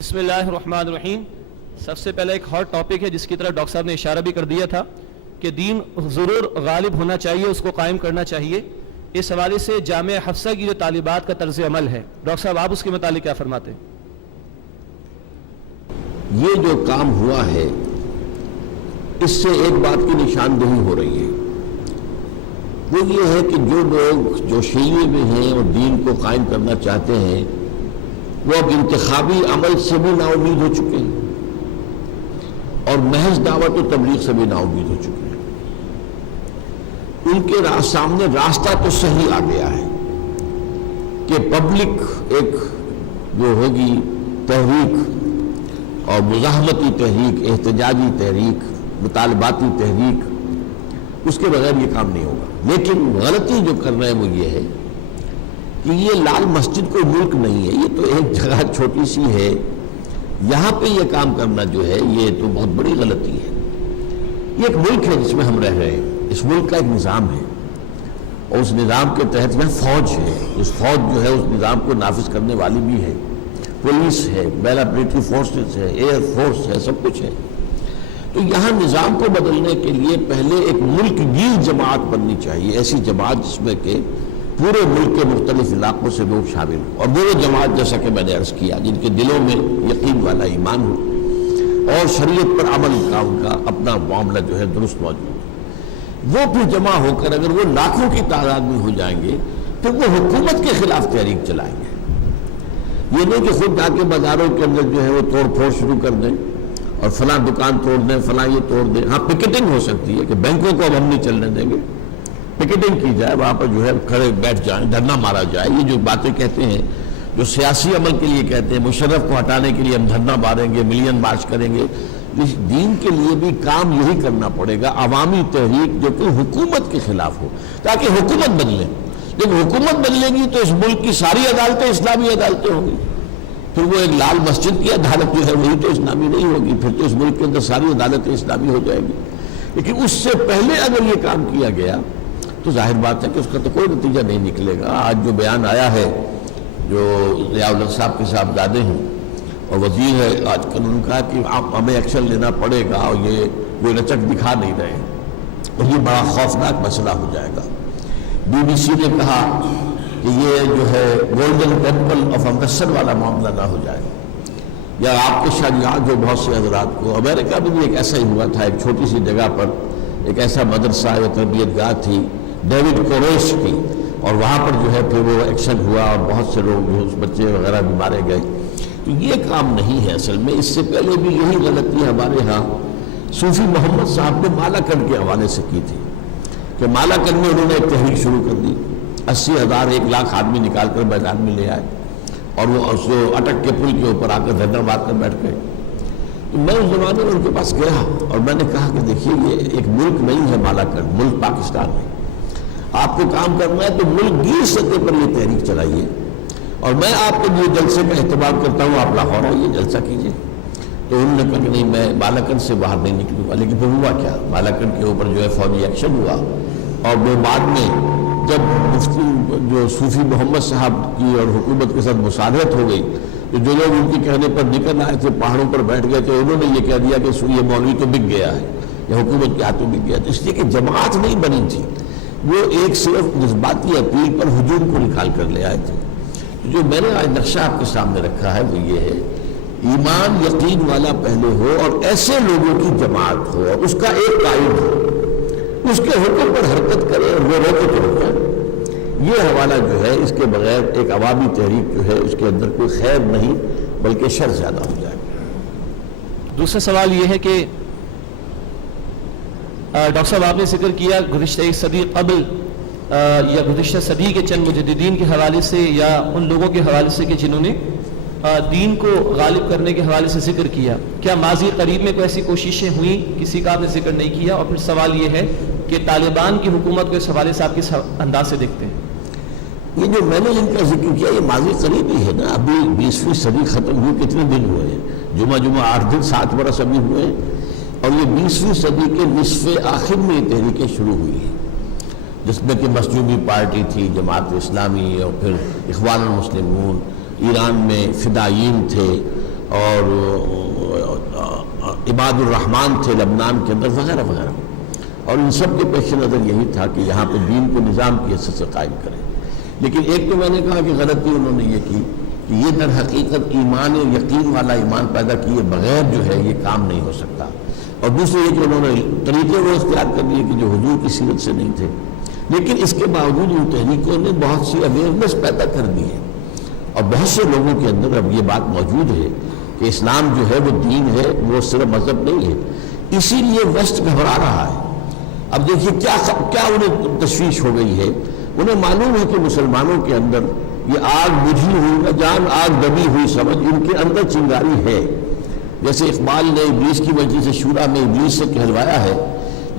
بسم اللہ الرحمن الرحیم۔ سب سے پہلے ایک ہاٹ ٹاپک ہے جس کی طرف ڈاکٹر صاحب نے اشارہ بھی کر دیا تھا کہ دین ضرور غالب ہونا چاہیے، اس کو قائم کرنا چاہیے۔ اس حوالے سے جامعہ حفصہ کی جو طالبات کا طرز عمل ہے، ڈاکٹر صاحب آپ اس کے متعلق کیا فرماتے ہیں؟ یہ جو کام ہوا ہے اس سے ایک بات کی نشاندہی ہو رہی ہے، وہ یہ ہے کہ جو لوگ جو شیعہ میں ہیں اور دین کو قائم کرنا چاہتے ہیں وہ اب انتخابی عمل سے بھی نا امید ہو چکے ہیں اور محض دعوت و تبلیغ سے بھی نا امید ہو چکے ہیں۔ ان کے سامنے راستہ تو صحیح آ گیا ہے کہ پبلک ایک جو ہوگی تحریک اور مزاحمتی تحریک، احتجاجی تحریک، مطالباتی تحریک، اس کے بغیر یہ کام نہیں ہوگا۔ لیکن غلطی جو کر رہے ہیں وہ یہ ہے کہ یہ لال مسجد کوئی ملک نہیں ہے، یہ تو ایک جگہ چھوٹی سی ہے، یہاں پہ یہ کام کرنا جو ہے یہ تو بہت بڑی غلطی ہے۔ یہ ایک ملک ہے جس میں ہم رہ رہے ہیں، اس ملک کا ایک نظام ہے اور اس نظام کے تحت میں فوج ہے، اس فوج جو ہے اس نظام کو نافذ کرنے والی بھی ہے، پولیس ہے، پیراملٹری فورسز ہے، ایئر فورس ہے، سب کچھ ہے۔ تو یہاں نظام کو بدلنے کے لیے پہلے ایک ملک گیر جماعت بننی چاہیے، ایسی جماعت جس میں کہ پورے ملک کے مختلف علاقوں سے لوگ شامل ہوں، اور وہ جماعت جیسا کہ میں نے عرض کیا جن کے دلوں میں یقین والا ایمان ہو اور شریعت پر عمل کا ان کا اپنا معاملہ جو ہے درست موجود ہو، وہ پھر جمع ہو کر اگر وہ لاکھوں کی تعداد میں ہو جائیں گے تو وہ حکومت کے خلاف تحریک چلائیں گے۔ یہ نہیں کہ خود جا کے بازاروں کے اندر جو ہے وہ توڑ پھوڑ شروع کر دیں اور فلاں دکان توڑ دیں، فلاں یہ توڑ دیں۔ ہاں پکیٹنگ ہو سکتی ہے کہ بینکوں کو اب ہم نہیں چلنے دیں گے، پکیٹنگ کی جائے، وہاں پر جو ہے کھڑے بیٹھ جائیں، دھرنا مارا جائے۔ یہ جو باتیں کہتے ہیں جو سیاسی عمل کے لیے کہتے ہیں، مشرف کو ہٹانے کے لیے ہم دھرنا ماریں گے، ملین مارچ کریں گے، اس دین کے لیے بھی کام یہی کرنا پڑے گا، عوامی تحریک جو کہ حکومت کے خلاف ہو تاکہ حکومت بدلے۔ جب حکومت بدلے گی تو اس ملک کی ساری عدالتیں اسلامی عدالتیں ہوں گی، پھر وہ ایک لال مسجد کی عدالت جو ہے وہی تو اسلامی نہیں ہوگی، پھر تو اس ملک کے اندر ساری عدالتیں اسلامی ہو جائیں گی۔ لیکن اس سے پہلے اگر یہ کام کیا گیا تو ظاہر بات ہے کہ اس کا تو کوئی نتیجہ نہیں نکلے گا۔ آج جو بیان آیا ہے جو ضیاء الحق صاحب کے صاحبزادے ہیں اور وزیر ہے، آج کل انہوں نے کہا کہ ہمیں ایکشن لینا پڑے گا اور یہ کوئی لچک دکھا نہیں رہے اور یہ بڑا خوفناک مسئلہ ہو جائے گا۔ بی بی سی نے کہا کہ یہ جو ہے گولڈن ٹیمپل آف امرتسر والا معاملہ نہ ہو جائے، یا آپ کے شاید یاد جو بہت سے حضرات کو امریکہ میں بھی ایک ایسا ہی ہوا تھا، ایک چھوٹی سی جگہ پر ایک ایسا مدرسہ یا تربیت گاہ تھی ڈیوڈ کوریش کی، اور وہاں پر جو ہے پھر وہ ایکشن ہوا اور بہت سے لوگ جو اس بچے وغیرہ بھی مارے گئے۔ تو یہ کام نہیں ہے اصل میں۔ اس سے پہلے بھی یہی غلطی ہمارے ہاں صوفی محمد صاحب نے مالاکنڈ کے حوالے سے کی تھی کہ مالاکنڈ میں انہوں نے ایک تحریک شروع کر دی، 80,000 1 لاکھ آدمی نکال کر میدان میں لے آئے اور وہ اٹک کے پل کے اوپر آ کر دھرنا مار کر بیٹھ گئے۔ تو میں اس زمانے میں ان کے پاس گیا اور میں نے کہا کہ دیکھیے یہ ایک ملک نہیں ہے مالاکنڈ، ملک پاکستان ہے، آپ کو کام کرنا ہے تو ملک گیر سطح پر یہ تحریک چلائیے، اور میں آپ کے لیے جلسے کا اہتمام کرتا ہوں، آپ لاہور آئیے جلسہ کیجیے۔ تو انہوں نے کہا کہ نہیں میں بالاکنڈ سے باہر نہیں نکلوں گا۔ لیکن پھر ہوا کیا، بالاکنڈ کے اوپر جو ہے فوجی ایکشن ہوا، اور وہ بعد میں جب مفتی جو صوفی محمد صاحب کی اور حکومت کے ساتھ مصالحت ہو گئی تو جو لوگ ان کے کہنے پر نکل آئے تھے پہاڑوں پر بیٹھ گئے تھے، انہوں نے یہ کہہ دیا کہ یہ مولوی تو بک گیا ہے یا حکومت کے ہاتھوں بک گیا۔ تو اس لیے کہ جماعت نہیں بنی تھی، وہ ایک صرف جذباتی اپیل پر ہجوم کو نکال کر لے آئے تھے۔ جو میں نے آج نقشہ آپ کے سامنے رکھا ہے وہ یہ ہے، ایمان یقین والا پہلے ہو اور ایسے لوگوں کی جماعت ہو اور اس کا ایک قائد ہو، اس کے حکم پر حرکت کرے اور وہ روکے تو رک جائے۔ یہ حوالہ جو ہے اس کے بغیر ایک عوامی تحریک جو ہے اس کے اندر کوئی خیر نہیں بلکہ شر زیادہ ہو جائے گا۔ دوسرا سوال یہ ہے کہ ڈاکٹر صاحب آپ نے ذکر کیا گزشتہ ایک صدی قبل یا گزشتہ صدی کے چند مجددین کے حوالے سے یا ان لوگوں کے حوالے سے کہ جنہوں نے دین کو غالب کرنے کے حوالے سے ذکر کیا، کیا ماضی قریب میں کوئی ایسی کوششیں ہوئیں؟ کسی کا آپ نے ذکر نہیں کیا۔ اور پھر سوال یہ ہے کہ طالبان کی حکومت کو اس حوالے سے آپ کس انداز سے دیکھتے ہیں؟ یہ جو میں نے ان کا ذکر کیا یہ ماضی قریب ہی ہے نا، ابھی 20ویں صدی ختم ہوئی کتنے دن ہوئے ہیں، جمعہ 8 دن 7 برس ابھی ہوئے ہیں، اور یہ 20ویں صدی کے نصف آخر میں یہ تحریکیں شروع ہوئی ہیں، جس میں کہ مظلومی پارٹی تھی، جماعت اسلامی، اور پھر اخوان المسلمون، ایران میں فدائیین تھے، اور عباد الرحمن تھے لبنان کے اندر وغیرہ وغیرہ، اور ان سب کے پیش نظر یہی تھا کہ یہاں پہ دین کو نظام کی حیثیت سے قائم کریں۔ لیکن ایک تو میں نے کہا کہ غلطی انہوں نے یہ کی کہ یہ در حقیقت ایمان یقین والا ایمان پیدا کیے بغیر جو ہے یہ کام نہیں ہو سکتا، اور دوسرے یہ کہ انہوں نے طریقے وہ اختیار کر لیے کہ جو حضور کی سیرت سے نہیں تھے۔ لیکن اس کے باوجود ان تحریکوں نے بہت سی اویئرنیس پیدا کر دی ہے، اور بہت سے لوگوں کے اندر اب یہ بات موجود ہے کہ اسلام جو ہے وہ دین ہے، وہ صرف مذہب نہیں ہے۔ اسی لیے ویسٹ گھبرا رہا ہے۔ اب دیکھیے کیا انہیں تشویش ہو گئی ہے۔ انہیں معلوم ہے کہ مسلمانوں کے اندر یہ آگ بجھی ہوئی نہ جان آگ دبی ہوئی سمجھ ان کے اندر چنگاری ہے۔ جیسے اقبال نے ابلیس کی مجلس شورا میں ابلیس سے کہلوایا ہے،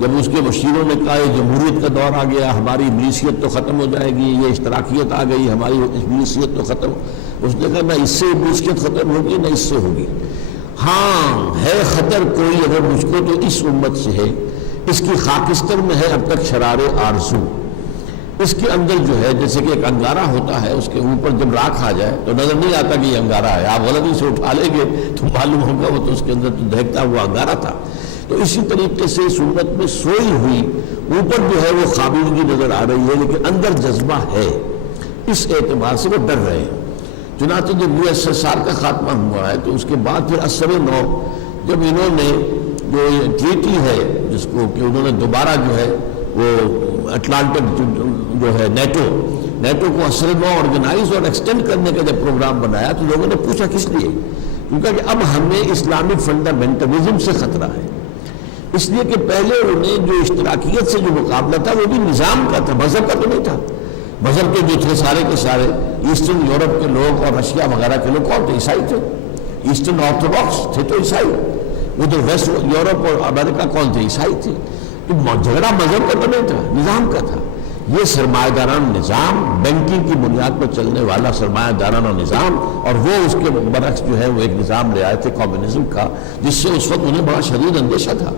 جب اس کے مشیروں نے کہا یہ جمہوریت کا دور آ گیا، ہماری ابلیسیت تو ختم ہو جائے گی، یہ اشتراکیت آ گئی، ہماری ابلیسیت تو ختم، اس نے کہا نہ اس سے ابلیسیت ختم ہوگی نہ اس سے ہوگی، ہاں ہے خطر کوئی اگر مجھ کو تو اس امت سے ہے، اس کی خاکستر میں ہے اب تک شرار آرزو۔ اس کے اندر جو ہے جیسے کہ ایک انگارہ ہوتا ہے، اس کے اوپر جب راکھ آ جائے تو نظر نہیں آتا کہ یہ انگارہ ہے، آپ غلطی سے اٹھا لیں گے تو معلوم ہوگا وہ تو اس کے اندر تو دہکتا ہوا انگارہ تھا۔ تو اسی طریقے سے اس امت میں سوئی ہوئی اوپر جو ہے وہ خابیدگی نظر آ رہی ہے، لیکن اندر جذبہ ہے، اس اعتبار سے وہ ڈر رہے ہیں۔ چنانچہ جب USSR کا خاتمہ ہوا ہے تو اس کے بعد پھر اثر نو جب انہوں نے جو ٹریٹی ہے جس کو کہ انہوں نے دوبارہ جو ہے وہ اٹلانٹک جو ہے نیٹو کو اثر نو آرگنائز اور ایکسٹینڈ کرنے کا جب پروگرام بنایا تو لوگوں نے پوچھا کس لیے؟ کیونکہ کہ اب ہمیں اسلامک فنڈامنٹلزم سے خطرہ ہے، اس لیے کہ پہلے انہیں جو اشتراکیت سے جو مقابلہ تھا وہ بھی نظام کا تھا، مذہب کا تو نہیں تھا۔ مذہب کے جو تھے سارے کے سارے ایسٹرن یورپ کے لوگ اور رشیا وغیرہ کے لوگ کون تھے؟ عیسائی تھے، ایسٹرن آرتھوڈاکس تھے تو عیسائی، ادھر ویسٹ یورپ اور امریکہ کون تھے؟ عیسائی تھے۔ تو جھگڑا مذہب کا تو نہیں تھا، نظام کا تھا۔ یہ سرمایہ دارانہ نظام، بینکنگ کی بنیاد پر چلنے والا سرمایہ دارانہ نظام، اور وہ اس کے برعکس جو ہے وہ ایک نظام لے آئے تھے کمیونزم کا، جس سے اس وقت انہیں بڑا شدید اندیشہ تھا۔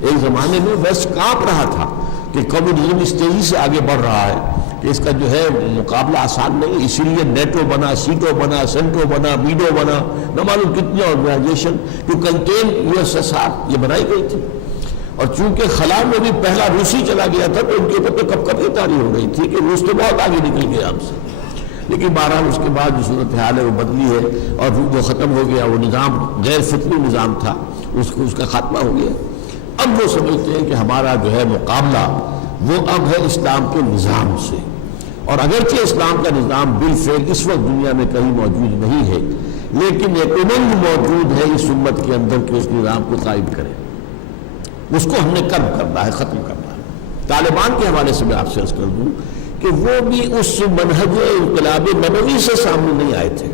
ایک زمانے میں ویسٹ کانپ رہا تھا کہ کمیونزم اس تیزی سے آگے بڑھ رہا ہے کہ اس کا جو ہے مقابلہ آسان نہیں، اسی لیے نیٹو بنا، سیٹو بنا، سینٹو بنا، میڈو بنا، نہ معلوم کتنی آرگنائزیشن ٹو کنٹین USSR یہ بنائی گئی تھی۔ اور چونکہ خلا میں بھی پہلا روسی چلا گیا تھا تو ان کے اوپر تو کب کب یہ تاریخ ہو گئی تھی کہ روس تو بہت آگے نکل گیا ہم سے، لیکن بہرحال اس کے بعد جو صورتحال ہے وہ بدلی ہے، اور جو ختم ہو گیا وہ نظام غیر فطری نظام تھا، اس کا خاتمہ ہو گیا۔ اب وہ سمجھتے ہیں کہ ہمارا جو ہے مقابلہ وہ اب ہے اسلام کے نظام سے، اور اگرچہ اسلام کا نظام بالفعل اس وقت دنیا میں کہیں موجود نہیں ہے، لیکن ایک امنگ موجود ہے اس امت کے اندر کہ اس نظام کو قائم کرے، اس کو ہم نے کرب کرنا ہے، ختم کرنا ہے۔ طالبان کے حوالے سے میں آپ سے عرض کر دوں کہ وہ بھی اس منہج انقلاب نبوی سے سامنے نہیں آئے تھے۔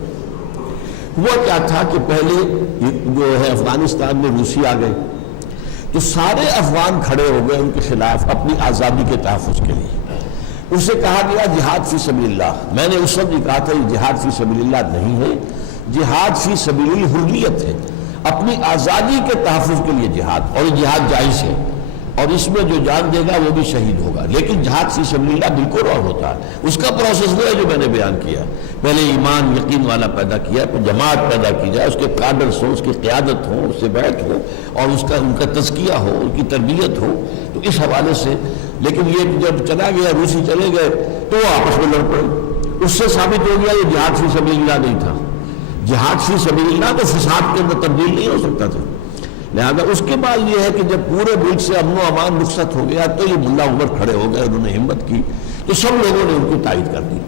ہوا کیا تھا کہ پہلے جو ہے افغانستان میں روسی آ گئے تو سارے افغان کھڑے ہو گئے ان کے خلاف اپنی آزادی کے تحفظ کے لیے۔ اسے کہا گیا جہاد فی سبیل اللہ۔ میں نے اس وقت یہ کہا تھا یہ جہاد فی سبیل اللہ نہیں ہے، جہاد فی سبیل الحریت ہے، اپنی آزادی کے تحفظ کے لیے جہاد، اور یہ جہاد جائز ہے، اور اس میں جو جان دے گا وہ بھی شہید ہوگا۔ لیکن جہاد فی سبیل اللہ بالکل اور ہوتا ہے، اس کا پروسیس وہ ہے جو میں نے بیان کیا، پہلے ایمان یقین والا پیدا کیا، پھر جماعت پیدا کی جائے، اس کے کادرز ہوں، اس کی قیادت ہو، اس سے بیعت ہو، اور ان کا تزکیہ ہو، ان کی تربیت ہو، تو اس حوالے سے۔ لیکن یہ جب چلا گیا، روسی چلے گئے تو وہ آپس میں لڑ پڑے، اس سے ثابت ہو گیا یہ جہاد فی سبیل اللہ نہیں تھا۔ جہاد فی سبیل اللہ تو فساد کے اندر تبدیل نہیں ہو سکتا تھا۔ لہذا اس کے بعد یہ ہے کہ جب پورے ملک سے امن و امان رخصت ہو گیا تو یہ ملا عمر کھڑے ہو گئے، انہوں نے ہمت کی تو سب لوگوں نے ان کی تائید کر دی۔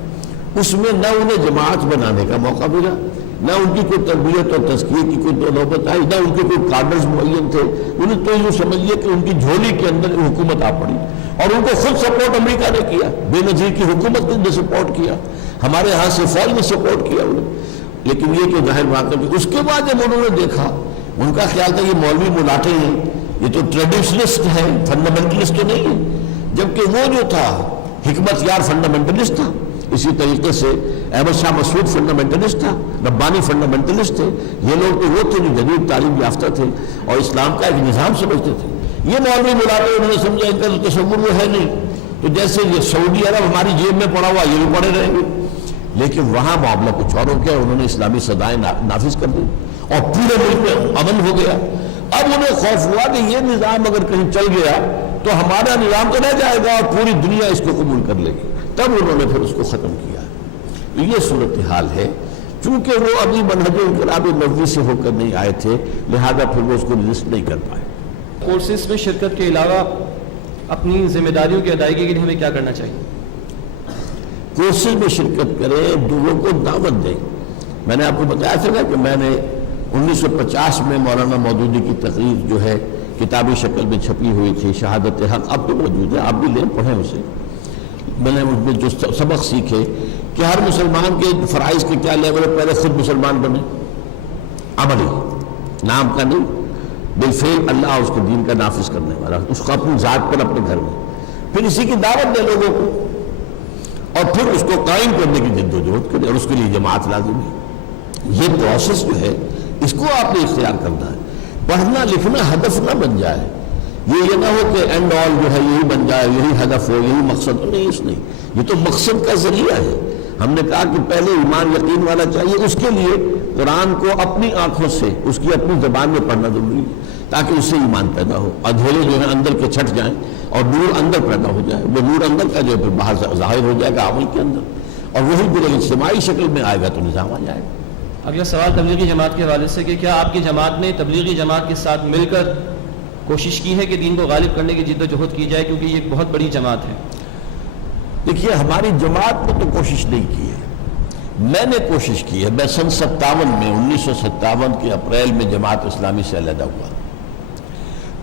اس میں نہ انہیں جماعت بنانے کا موقع ملا، نہ ان کی کوئی تربیت اور تزکیے کی کوئی نوبت آئی، نہ ان کے کوئی کارڈرز معین تھے۔ انہیں تو یوں سمجھیے کہ ان کی جھولی کے اندر حکومت آ پڑی، اور ان کو خود سپورٹ امریکہ نے کیا، بے نظیر کی حکومت نے سپورٹ کیا، ہمارے ہاں سے فوج نے سپورٹ کیا انہیں۔ لیکن یہ کہ ظاہر بات ہے کہ اس کے بعد جب انہوں نے دیکھا، ان کا خیال تھا یہ مولوی ملاٹے ہیں، یہ تو ٹریڈیشنلسٹ ہیں، فنڈامنٹلسٹ تو نہیں ہے، جبکہ وہ جو تھا حکمت یار فنڈامنٹلسٹ تھا، اسی طریقے سے احمد شاہ مسعود فنڈامنٹلسٹ تھا، ربانی فنڈامنٹلسٹ تھے۔ یہ لوگ تو وہ تھے جو جدید تعلیم یافتہ تھے اور اسلام کا ایک نظام سمجھتے تھے۔ یہ مولوی ملاٹے انہوں نے سمجھا ان کا تصور وہ ہے نہیں، تو جیسے یہ سعودی عرب ہماری جیب میں پڑا ہوا یہ بھی پڑے رہیں گے، لیکن وہاں معاملہ کچھ اور ہو گیا، انہوں نے اسلامی سزائیں نافذ کر دی اور پورے ملک میں امن ہو گیا۔ اب انہیں خوف ہوا کہ یہ نظام اگر کہیں چل گیا تو ہمارا نظام تو رہ جائے گا اور پوری دنیا اس کو قبول کر لے گی، تب انہوں نے پھر اس کو ختم کیا۔ تو یہ صورتحال ہے، چونکہ وہ ابھی منہج انقلاب نبوی سے ہو کر نہیں آئے تھے، لہذا پھر وہ اس کو رجسٹ نہیں کر پائے۔ کورسز میں شرکت کے علاوہ اپنی ذمہ داریوں کی ادائیگی کے لیے ہمیں کیا کرنا چاہیے؟ کورسز میں شرکت کریں، لوگوں کو دعوت دیں۔ میں نے آپ کو بتایا تھا نا کہ میں نے 1950 میں مولانا مودودی کی تقریر جو ہے کتابی شکل میں چھپی ہوئی تھی، شہادت حق، اب بھی موجود ہے، آپ بھی لیں پڑھیں اسے۔ میں نے اس میں جو سبق سیکھے کہ ہر مسلمان کے فرائض کے کیا لیول ہے، پہلے خود مسلمان بنے، عملی، نام کا نہیں، بالفعل اللہ اس کے دین کا نافذ کرنے والا، اس کو اپنی ذات پر اپنے گھر میں، پھر اسی کی دعوت دے لوگوں کو، اور پھر اس کو قائم کرنے کی جد و جہد کرے، اور اس کے لیے جماعت لازم ہے۔ یہ پروسیس جو ہے اس کو آپ نے اختیار کرنا ہے۔ پڑھنا لکھنا ہدف نہ بن جائے، یہ نہ ہو کہ اینڈ آل جو ہے یہی بن جائے، یہی ہدف ہو، یہی مقصد ہو، نہیں، اس نہیں، یہ تو مقصد کا ذریعہ ہے۔ ہم نے کہا کہ پہلے ایمان یقین والا چاہیے، اس کے لیے قرآن کو اپنی آنکھوں سے، اس کی اپنی زبان میں پڑھنا ضروری ہے تاکہ اس سے ایمان پیدا ہو، اندھیرے جو ہے اندر کے چھٹ جائیں اور نور اندر پیدا ہو جائے، وہ نور اندر کا جو ہے پھر باہر ظاہر ہو جائے گا عمل کے اندر، اور وہی پھر اجتماعی شکل میں آئے گا تو نظام آ جائے گا۔ اگلا سوال تبلیغی جماعت کے حوالے سے کہ کیا آپ کی جماعت نے تبلیغی جماعت کے ساتھ مل کر کوشش کی ہے کہ دین کو غالب کرنے کی جد و جہد کی جائے، کیونکہ یہ ایک بہت بڑی جماعت ہے؟ دیکھیے، ہماری جماعت نے تو کوشش نہیں کی ہے، میں نے کوشش کی ہے۔ میں سن 57 میں 1957 کے اپریل میں جماعت اسلامی سے علیحدہ ہوا،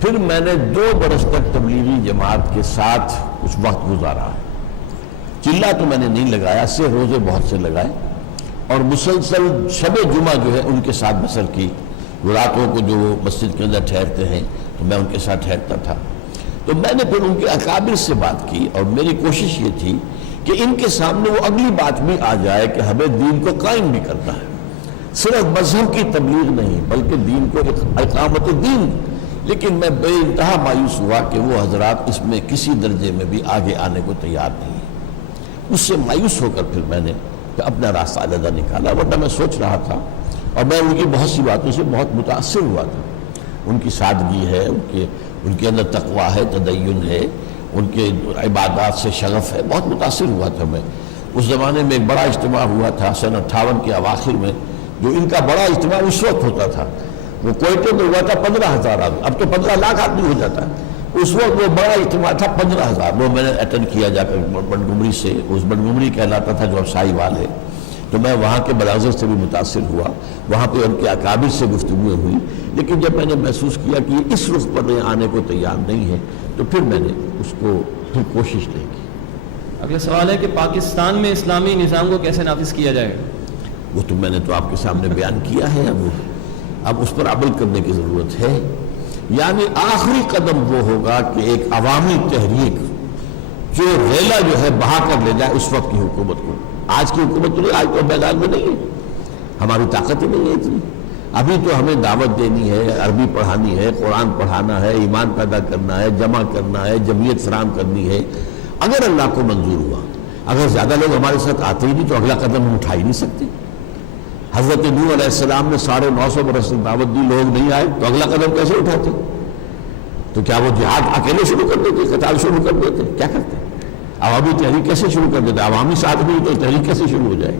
پھر میں نے 2 برس تک تبلیغی جماعت کے ساتھ کچھ وقت گزارا۔ چلہ تو میں نے نہیں لگایا، سے روزے بہت سے لگائے، اور مسلسل شب جمعہ جو ہے ان کے ساتھ بسر کی، راتوں کو جو وہ مسجد کے اندر ٹھہرتے ہیں تو میں ان کے ساتھ ٹھہرتا تھا۔ تو میں نے پھر ان کے اکابر سے بات کی، اور میری کوشش یہ تھی کہ ان کے سامنے وہ اگلی بات بھی آ جائے کہ ہمیں دین کو قائم بھی کرنا ہے، صرف مذہب کی تبلیغ نہیں بلکہ دین کو اقامت دین۔ لیکن میں بے انتہا مایوس ہوا کہ وہ حضرات اس میں کسی درجے میں بھی آگے آنے کو تیار نہیں ہیں۔ اس سے مایوس ہو کر پھر میں نے اپنا راستہ علیحدہ نکالا، ورنہ میں سوچ رہا تھا، اور میں ان کی بہت سی باتوں سے بہت متاثر ہوا تھا۔ ان کی سادگی ہے، ان کے اندر تقویٰ ہے، تدین ہے، ان کے عبادات سے شغف ہے، بہت متاثر ہوا تھا میں۔ اس زمانے میں ایک بڑا اجتماع ہوا تھا سن 58 کے اواخر میں، جو ان کا بڑا اجتماع اس وقت ہوتا تھا، وہ کوئٹے میں ہوا تھا 15,000 آدمی، اب تو 15 لاکھ آدمی ہو جاتا ہے۔ اس وقت وہ بڑا اجتماع تھا 15,000، وہ میں نے اٹینڈ کیا جا کر بنڈگمری سے، اس بنڈگمری کہلاتا تھا جو اب شاہی وال ہے، تو میں وہاں کے مناظر سے بھی متاثر ہوا، وہاں پہ ان کے اکابر سے گفتگو ہوئی۔ لیکن جب میں نے محسوس کیا کہ یہ اس رخ پر آنے کو تیار نہیں ہے تو پھر میں نے اس کو پھر کوشش نہیں کی۔ اگلا سوال ہے کہ پاکستان میں اسلامی نظام کو کیسے نافذ کیا جائے گا؟ وہ تو میں نے تو آپ کے سامنے بیان کیا ہے، اب اس پر عمل کرنے کی ضرورت ہے۔ یعنی آخری قدم وہ ہوگا کہ ایک عوامی تحریک جو ریلا جو ہے بہا کر لے جائے اس وقت کی حکومت کو۔ آج کی حکومت تو نہیں، آج تو میدان میں نہیں ہے، ہماری طاقت ہی نہیں ہے اتنی۔ ابھی تو ہمیں دعوت دینی ہے، عربی پڑھانی ہے، قرآن پڑھانا ہے، ایمان پیدا کرنا ہے، جمع کرنا ہے، جمعیت فراہم کرنی ہے۔ اگر اللہ کو منظور ہوا، اگر زیادہ لوگ ہمارے ساتھ آتے ہی نہیں تو اگلا قدم ہم اٹھا ہی نہیں سکتے۔ حضرت نوح علیہ السلام نے 950 برس تک دعوت دی، لوگ نہیں آئے تو اگلا قدم کیسے اٹھاتے؟ تو کیا وہ جہاد اکیلے شروع کر دیتے، قتال شروع کر دیتے؟ کیا کرتے؟ عوامی تحریک کیسے شروع کر دیتے؟ عوامی ساتھ نہیں تو تحریک کیسے شروع ہو جائے؟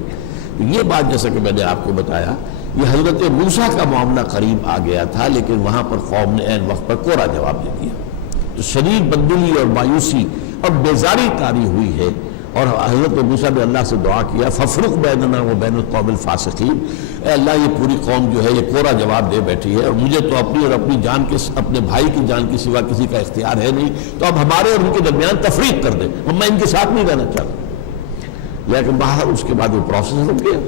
یہ بات جیسا کہ میں نے آپ کو بتایا، یہ حضرت موسیٰ کا معاملہ قریب آ گیا تھا، لیکن وہاں پر قوم نے عین وقت پر کوڑا جواب دے دیا، تو شدید بددلی اور مایوسی اور بیزاری طاری ہوئی ہے۔ اور حضرت موسیٰ نے اللہ سے دعا کیا، فَافْرُقْ بَيْنَنَا وَبَيْنَ الْقَوْمِ الْفَاسِقِينَ، اے اللہ یہ پوری قوم جو ہے یہ کوڑا جواب دے بیٹھی ہے، اور مجھے تو اپنی اور اپنی جان کے، اپنے بھائی کی جان کے سوا کسی کا اختیار ہے نہیں، تو اب ہمارے اور ان کے درمیان تفریق کر دیں، میں ان کے ساتھ نہیں رہنا چاہتا۔ لیکن باہر اس کے بعد وہ پروسیس رک گیا،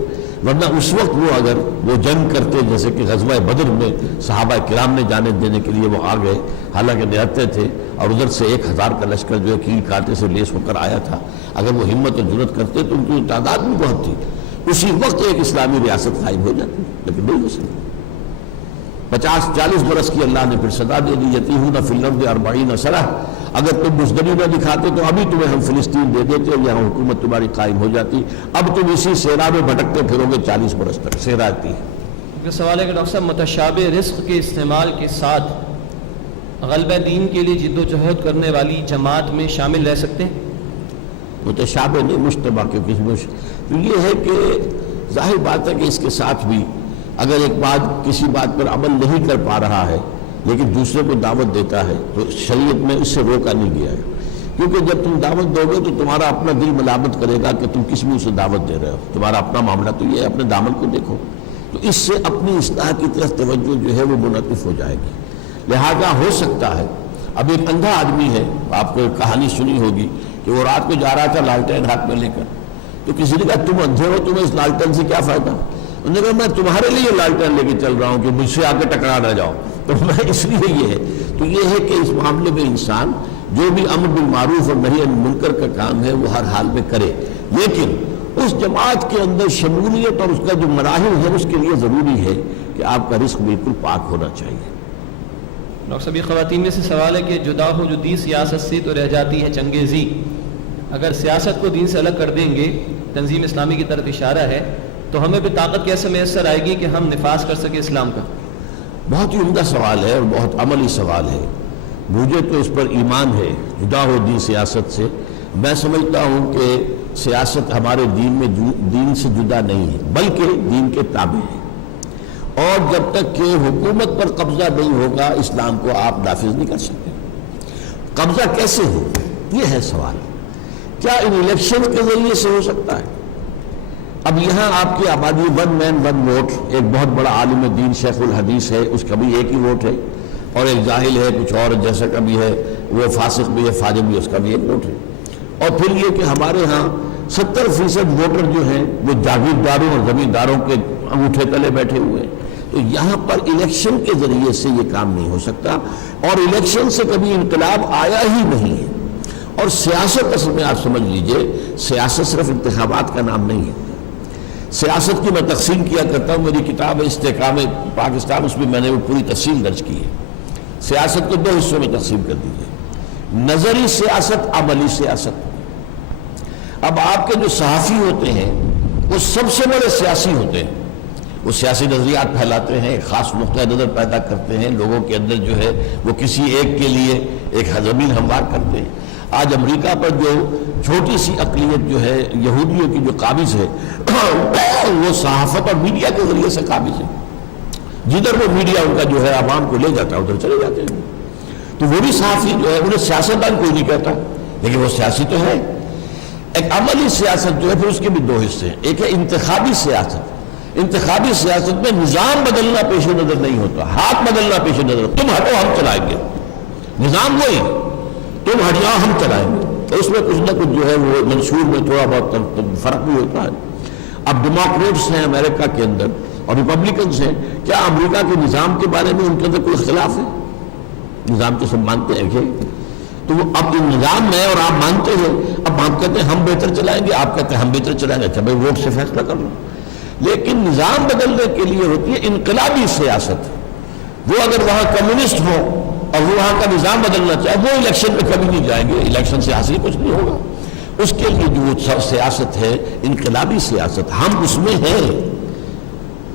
ورنہ اس وقت وہ اگر وہ جنگ کرتے، جیسے کہ غزوہ بدر میں صحابہ کرام نے جانے دینے کے لیے وہ آ گئے، حالانکہ نہتے تھے، اور ادھر سے 1000 کا لشکر جو ہے کیل کانٹے سے لیس ہو کر آیا تھا، اگر وہ ہمت اور جرأت کرتے تو ان کی تعداد بھی بہت تھی، اسی وقت ایک اسلامی ریاست قائم ہو جاتی، لیکن نہیں ہو سکی۔ 50-40 برس کی اللہ نے پھر صدا دے دی، یتیہون فی الارض 40 سنہ، اگر تم بزدلی نہ دکھاتے تو ابھی تمہیں ہم فلسطین دے دیتے اور یہاں حکومت تمہاری قائم ہو جاتی. اب تم اسی صحرا میں بھٹکتے پھرو گے 40 برس تک. صحرا آتی ہے. سوال ہے کہ ڈاکٹر صاحب متشابہ رزق کے استعمال کے ساتھ غلبہ دین کے لیے جد و جہد کرنے والی جماعت میں شامل رہ سکتے ہیں؟ متشابہ نہیں، مشتبہ کے تو یہ ہے کہ ظاہر بات ہے کہ اس کے ساتھ بھی اگر ایک بات کسی بات پر عمل نہیں کر پا رہا ہے لیکن دوسرے کو دعوت دیتا ہے تو شریعت میں اس سے روکا نہیں گیا ہے. کیونکہ جب تم دعوت دو گے تو تمہارا اپنا دل ملامت کرے گا کہ تم کس منہ سے دعوت دے رہے ہو. تمہارا اپنا معاملہ تو یہ ہے، اپنے دامن کو دیکھو. تو اس سے اپنی اصلاح کی طرف توجہ جو ہے وہ منعطف ہو جائے گی. لہذا ہو سکتا ہے اب ایک اندھا آدمی ہے، آپ کو ایک کہانی سنی ہوگی کہ وہ رات کو جا رہا تھا لالٹین ہاتھ میں لے کر. تو کسی نے کہا تم اندھے ہو، تمہیں اس لالٹین سے کیا فائدہ؟ انہوں نے کہا میں تمہارے لیے لالٹین لے کے چل رہا ہوں کہ مجھ سے آ کے ٹکرا نہ جاؤ. تو میں اس لیے یہ ہے. تو یہ ہے کہ اس معاملے میں انسان جو بھی امر بالمعروف اور نہی عن المنکر کا کام ہے وہ ہر حال میں کرے، لیکن اس جماعت کے اندر شمولیت اور اس کا جو مراحل ہے اس کے لیے ضروری ہے کہ آپ کا رزق بالکل پاک ہونا چاہیے. ڈاکٹر صاحب یہ خواتین میں سے سوال ہے کہ جدا ہو جو دین سیاست سے تو رہ جاتی ہے چنگیزی. اگر سیاست کو دین سے الگ کر دیں گے، تنظیم اسلامی کی طرف اشارہ ہے، تو ہمیں بھی طاقت کیسے میسر آئے گی کہ ہم نفاذ کر سکیں اسلام کا؟ بہت ہی عمدہ سوال ہے اور بہت عملی سوال ہے. مجھے تو اس پر ایمان ہے جدا ہو دین سیاست سے. میں سمجھتا ہوں کہ سیاست ہمارے دین میں دین سے جدا نہیں ہے بلکہ دین کے تابع ہے. اور جب تک کہ حکومت پر قبضہ نہیں ہوگا اسلام کو آپ نافذ نہیں کر سکتے. قبضہ کیسے ہو یہ ہے سوال. کیا ان الیکشن کے ذریعے سے ہو سکتا ہے؟ اب یہاں آپ کی آبادی ون مین ون ووٹ، ایک بہت بڑا عالم دین شیخ الحدیث ہے، اس کا بھی ایک ہی ووٹ ہے، اور ایک جاہل ہے کچھ اور جیسا کا بھی ہے، وہ فاسق بھی ہے فاجر بھی، اس کا بھی ایک ووٹ ہے. اور پھر یہ کہ ہمارے ہاں 70% ووٹر جو ہیں وہ جاگیرداروں اور زمینداروں کے انگوٹھے تلے بیٹھے ہوئے ہیں. تو یہاں پر الیکشن کے ذریعے سے یہ کام نہیں ہو سکتا، اور الیکشن سے کبھی انقلاب آیا ہی نہیں ہے. اور سیاست اصل میں آپ سمجھ لیجئے، سیاست صرف انتخابات کا نام نہیں ہے. سیاست کی میں تقسیم کیا کرتا ہوں، میری کتاب ہے استحکام پاکستان، اس میں نے وہ پوری تفصیل درج کی ہے. سیاست کو 2 حصوں میں تقسیم کر دیجئے، نظری سیاست، عملی سیاست. اب آپ کے جو صحافی ہوتے ہیں وہ سب سے بڑے سیاسی ہوتے ہیں. وہ سیاسی نظریات پھیلاتے ہیں، ایک خاص نقطہ نظر پیدا کرتے ہیں، لوگوں کے اندر جو ہے وہ کسی ایک کے لیے ایک زمین ہموار کرتے ہیں. آج امریکہ پر جو چھوٹی سی اقلیت جو ہے یہودیوں کی جو قابض ہے وہ صحافت اور میڈیا کے ذریعے سے قابض ہے. جدھر وہ میڈیا ان کا جو ہے عوام کو لے جاتا ہے ادھر چلے جاتے ہیں. تو وہ بھی صحافی جو ہے انہیں سیاستدان کوئی نہیں کہتا لیکن وہ سیاسی تو ہے. ایک عملی سیاست جو ہے پھر اس کے بھی 2 حصے ہیں. ایک ہے انتخابی سیاست. انتخابی سیاست میں نظام بدلنا پیش نظر نہیں ہوتا، ہاتھ بدلنا پیش نظر. تم ہٹو ہم چلائیں گے، نظام وہی، تم ہٹ جاؤ ہم چلائیں گے. تو اس میں کچھ نہ کچھ جو ہے وہ منشور میں تھوڑا بہت فرق بھی ہوتا ہے. اب ڈیموکریٹس ہیں امریکہ کے اندر اور ریپبلکنز ہیں، کیا امریکہ کے نظام کے بارے میں ان کے اندر کوئی اختلاف ہے؟ نظام تو سب مانتے ہیں کہ تو وہ اب نظام میں اور آپ مانتے ہیں. اب آپ کہتے ہیں ہم بہتر چلائیں گے، آپ کہتے ہیں ہم بہتر چلائیں گے. اچھا بھائی ووٹ سے فیصلہ کر لو. لیکن نظام بدلنے کے لیے ہوتی ہے انقلابی سیاست. وہ اگر وہاں کمیونسٹ ہو اور وہ وہاں کا نظام بدلنا چاہے وہ الیکشن میں کبھی نہیں جائیں گے. الیکشن سے حاصل کچھ نہیں ہوگا. اس کے لیے جو سیاست ہے انقلابی سیاست، ہم اس میں ہیں.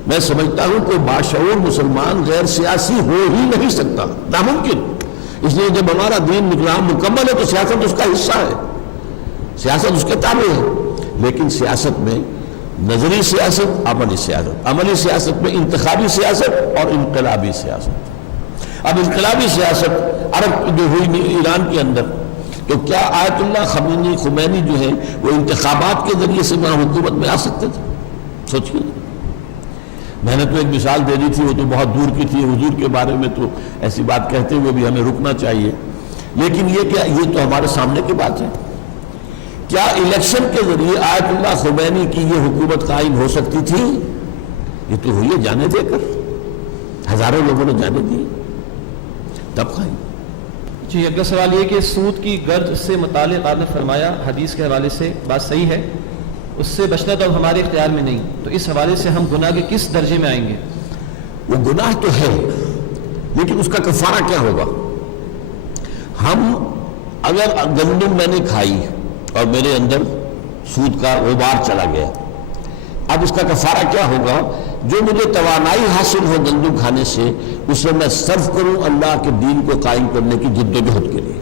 میں سمجھتا ہوں کہ باشعور مسلمان غیر سیاسی ہو ہی نہیں سکتا، ناممکن. اس لیے جب ہمارا دین نظام مکمل ہے تو سیاست اس کا حصہ ہے، سیاست اس کے تابع ہے. لیکن سیاست میں نظری سیاست، عملی سیاست. عملی سیاست میں انتخابی سیاست اور انقلابی سیاست. اب انقلابی سیاست عرب جو ہوئی ایران کے اندر، تو کیا آیت اللہ خمینی جو ہے وہ انتخابات کے ذریعے سے وہاں حکومت میں آ سکتے تھے؟ سوچیے. میں نے تو ایک مثال دے دی تھی، وہ تو بہت دور کی تھی. حضور کے بارے میں تو ایسی بات کہتے ہوئے بھی ہمیں رکنا چاہیے. لیکن یہ تو ہمارے سامنے کی بات ہے. کیا الیکشن کے ذریعے آیت اللہ خمینی کی یہ حکومت قائم ہو سکتی تھی؟ یہ تو ہوئی ہے جانے دے کر، ہزاروں لوگوں نے جانے دی تب قائم. جی اگلا سوال یہ کہ سود کی گرد سے متعلق آپ نے فرمایا حدیث کے حوالے سے بات صحیح ہے، اس سے بچنا تو اب ہمارے اختیار میں نہیں. تو اس حوالے سے ہم گناہ کے کس درجے میں آئیں گے؟ وہ گناہ تو ہے لیکن اس کا کفارہ کیا ہوگا؟ ہم اگر گندم میں نے کھائی اور میرے اندر سود کا غبار چلا گیا، اب اس کا کفارہ کیا ہوگا؟ جو مجھے توانائی حاصل ہو گندم کھانے سے، اسے میں صرف کروں اللہ کے دین کو قائم کرنے کی جد و جہد کے لیے،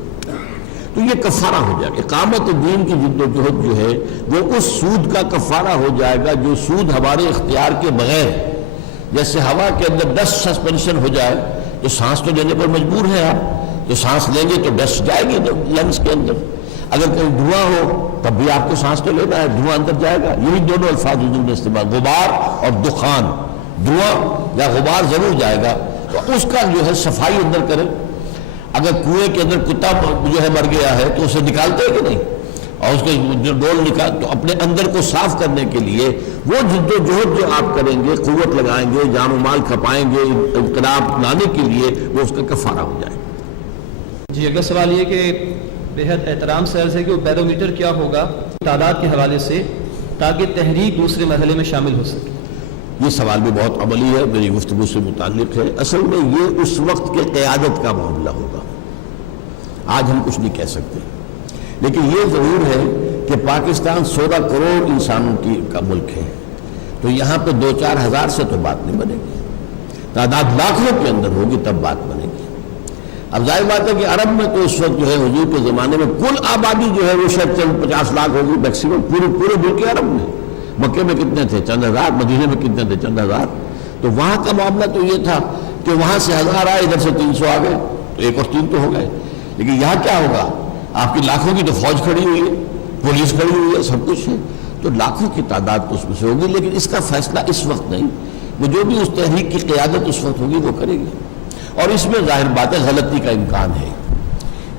تو یہ کفارہ ہو جائے گا۔ اقامت دین کی جد و جہد جو ہے وہ اس سود کا کفارہ ہو جائے گا جو سود ہمارے اختیار کے بغیر، جیسے ہوا کے اندر ڈسٹ سسپینشن ہو جائے تو سانس تو لینے پر مجبور ہے آپ، تو سانس لیں گے تو ڈسٹ جائے گی لنگس کے اندر، اگر کہیں دھواں ہو تب بھی آپ کو سانس تو لینا ہے، دھواں اندر جائے گا۔ یہی دونوں الفاظ حضور نے استعمال، غبار اور دخان، دھواں یا غبار ضرور جائے گا، تو اس کا جو ہے صفائی اندر کریں۔ اگر کنویں کے اندر کتا جو ہے مر گیا ہے تو اسے نکالتے ہیں کہ نہیں، اور اس کے جو ڈول نکال، تو اپنے اندر کو صاف کرنے کے لیے وہ جد و جہد جو آپ کریں گے، قوت لگائیں گے، جان و مال کھپائیں گے انقلاب لانے کے لیے، وہ اس کا کفارہ ہو جائے گا۔ جی اگلا سوال یہ کہ بہت احترام سے عرض ہے کہ وہ بیرومیٹر کیا ہوگا تعداد کے حوالے سے تاکہ تحریک دوسرے مرحلے میں شامل ہو سکے؟ یہ سوال بھی بہت عملی ہے، میری گفتگو سے متعلق ہے۔ اصل میں یہ اس وقت کے قیادت کا معاملہ ہوگا، آج ہم کچھ نہیں کہہ سکتے، لیکن یہ ضرور ہے کہ پاکستان 16 کروڑ انسانوں کا ملک ہے، تو یہاں پہ 2-4 ہزار سے تو بات نہیں بنے گی، تعداد لاکھوں کے اندر ہوگی تب بات بنے گی۔ اب ظاہر بات ہے کہ عرب میں تو اس وقت جو ہے حضور کے زمانے میں کل آبادی جو ہے وہ شاید 50 لاکھ ہوگی میکسیمم، پورے ملک عرب میں۔ مکے میں کتنے تھے؟ چند ہزار، مدینے میں کتنے تھے؟ چند ہزار۔ تو وہاں کا معاملہ تو یہ تھا کہ وہاں سے 1000 آئے، ادھر سے 300 آ گئے، تو 1 اور 3 تو ہو گئے۔ لیکن یہاں کیا ہوگا؟ آپ کی لاکھوں کی تو فوج کھڑی ہوئی ہے، پولیس کھڑی ہوئی ہے، سب کچھ ہے، تو لاکھوں کی تعداد تو اس میں سے ہوگی، لیکن اس کا فیصلہ اس وقت نہیں، وہ جو بھی اس تحریک کی قیادت اس وقت ہوگی وہ کرے گی۔ اور اس میں ظاہر بات ہے غلطی کا امکان ہے،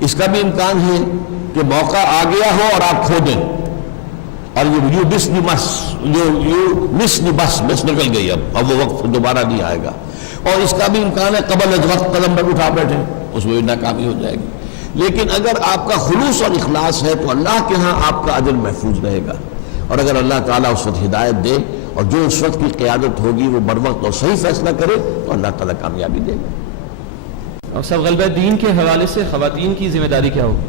اس کا بھی امکان ہے کہ موقع آ گیا ہو اور آپ کھو دیں، اور یو مس بس نکل گئی، اب وہ وقت دوبارہ نہیں آئے گا۔ اور اس کا بھی امکان ہے قبل از وقت قدم پر اٹھا بیٹھے، اس میں بھی ناکامی ہو جائے گی۔ لیکن اگر آپ کا خلوص اور اخلاص ہے تو اللہ کے ہاں آپ کا اجر محفوظ رہے گا، اور اگر اللہ تعالیٰ اس وقت ہدایت دے اور جو اس وقت کی قیادت ہوگی وہ بر وقت اور صحیح فیصلہ کرے تو اللہ تعالیٰ کامیابی دے گا۔ اور سب غلبہ دین کے حوالے سے خواتین کی ذمہ داری کیا ہوگی؟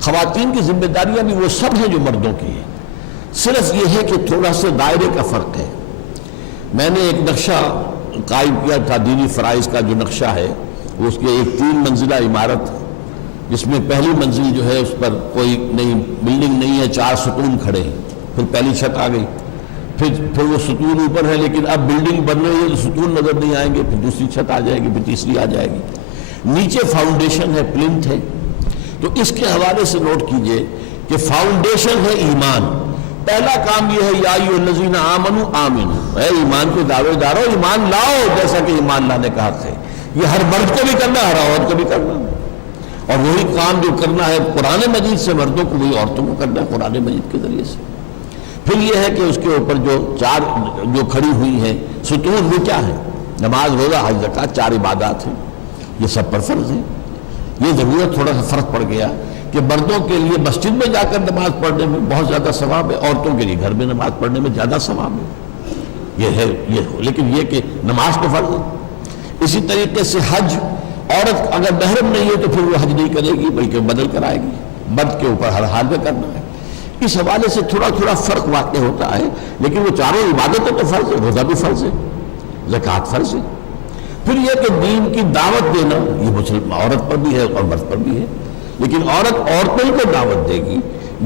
خواتین کی ذمہ داریاں بھی وہ سب ہیں جو مردوں کی ہیں، صرف یہ ہے کہ تھوڑا سا دائرے کا فرق ہے۔ میں نے ایک نقشہ قائم کیا تھا دینی فرائض کا، جو نقشہ ہے وہ اس کے ایک 3 منزلہ عمارت، جس میں پہلی منزل جو ہے اس پر کوئی نئی بلڈنگ نہیں ہے، 4 ستون کھڑے ہیں، پھر پہلی چھت آ گئی، پھر وہ ستون اوپر ہے لیکن اب بلڈنگ بن رہی ہے تو ستون نظر نہیں آئیں گے، پھر دوسری چھت آ جائے گی، پھر تیسری آ جائے گی، نیچے فاؤنڈیشن ہے، پلنتھ ہے۔ تو اس کے حوالے سے نوٹ کیجئے کہ فاؤنڈیشن ہے ایمان۔ پہلا کام یہ ہے یا ایھا الذین آمنوا آمنوا، اے ایمان کے دعوے دارو ایمان لاؤ، جیسا کہ ایمان لانے کا حق ہے۔ یہ ہر مرد کو بھی کرنا، ہر عورت کو بھی کرنا، اور وہی کام جو کرنا ہے قرآن مجید سے مردوں کو وہی عورتوں کو کرنا ہے قرآن مجید کے ذریعے سے۔ پھر یہ ہے کہ اس کے اوپر جو 4 جو کھڑی ہوئی ہیں ستون، وہ کیا ہے؟ نماز، روزہ، حج، زکوٰۃ، 4 عبادات ہیں، یہ سب پر فرض ہے۔ یہ ضرورت تھوڑا سا فرق پڑ گیا کہ مردوں کے لیے مسجد میں جا کر نماز پڑھنے میں بہت زیادہ ثواب ہے، عورتوں کے لیے گھر میں نماز پڑھنے میں زیادہ ثواب ہے، یہ ہے لیکن یہ کہ نماز تو فرض ہے۔ اسی طریقے سے حج، عورت اگر محرم نہیں ہے تو پھر وہ حج نہیں کرے گی بلکہ بدل کر آئے گی، مرد کے اوپر ہر حال میں کرنا ہے۔ اس حوالے سے تھوڑا فرق واقع ہوتا ہے، لیکن وہ 4 عبادتیں تو فرض ہے، روزہ بھی فرض ہے، زکوٰۃ فرض ہے۔ پھر یہ کہ دین کی دعوت دینا، یہ مسلم عورت پر بھی ہے اور مرد پر بھی ہے، لیکن عورت عورتوں کو دعوت دے گی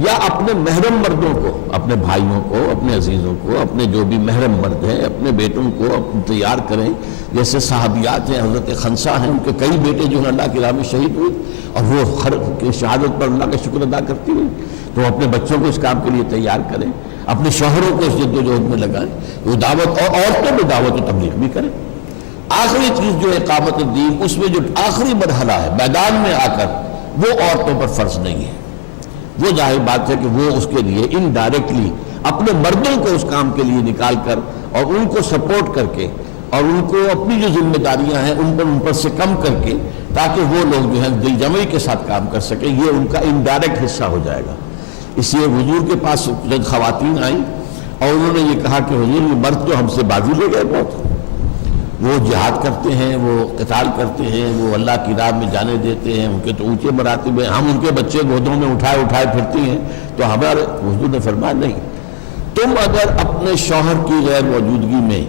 یا اپنے محرم مردوں کو، اپنے بھائیوں کو، اپنے عزیزوں کو، اپنے جو بھی محرم مرد ہیں اپنے بیٹوں کو تیار کریں، جیسے صحابیات ہیں، حضرت خنسا ہیں، ان کے کئی بیٹے جو ہیں اللہ کی راہ میں شہید ہوئے اور وہ ہر شہادت پر اللہ کا شکر ادا کرتی ہوئی، تو اپنے بچوں کو اس کام کے لیے تیار کریں، اپنے شوہروں کو اس جد و جہد میں لگائیں، وہ دعوت، اور عورتوں میں دعوت و تبلیغ بھی کریں۔ آخری چیز جو ہے اقامت الدین، اس میں جو آخری مرحلہ ہے میدان میں آ کر، وہ عورتوں پر فرض نہیں ہے۔ وہ ظاہر بات ہے کہ وہ اس کے لیے انڈائریکٹلی اپنے مردوں کو اس کام کے لیے نکال کر اور ان کو سپورٹ کر کے اور ان کو اپنی جو ذمہ داریاں ہیں ان پر سے کم کر کے، تاکہ وہ لوگ جو ہے دل جمعی کے ساتھ کام کر سکیں، یہ ان کا انڈائریکٹ حصہ ہو جائے گا۔ اس لیے حضور کے پاس جب خواتین آئیں اور انہوں نے یہ کہا کہ حضور یہ مرد تو ہم سے بازو لے گئے بہت، وہ جہاد کرتے ہیں، وہ قتال کرتے ہیں، وہ اللہ کی راہ میں جانے دیتے ہیں، ان کے تو اونچے مراتب ہیں، ہم ان کے بچے گودوں میں اٹھائے پھرتی ہیں، تو ہمارے حضور نے فرمایا نہیں، تم اگر اپنے شوہر کی غیر موجودگی میں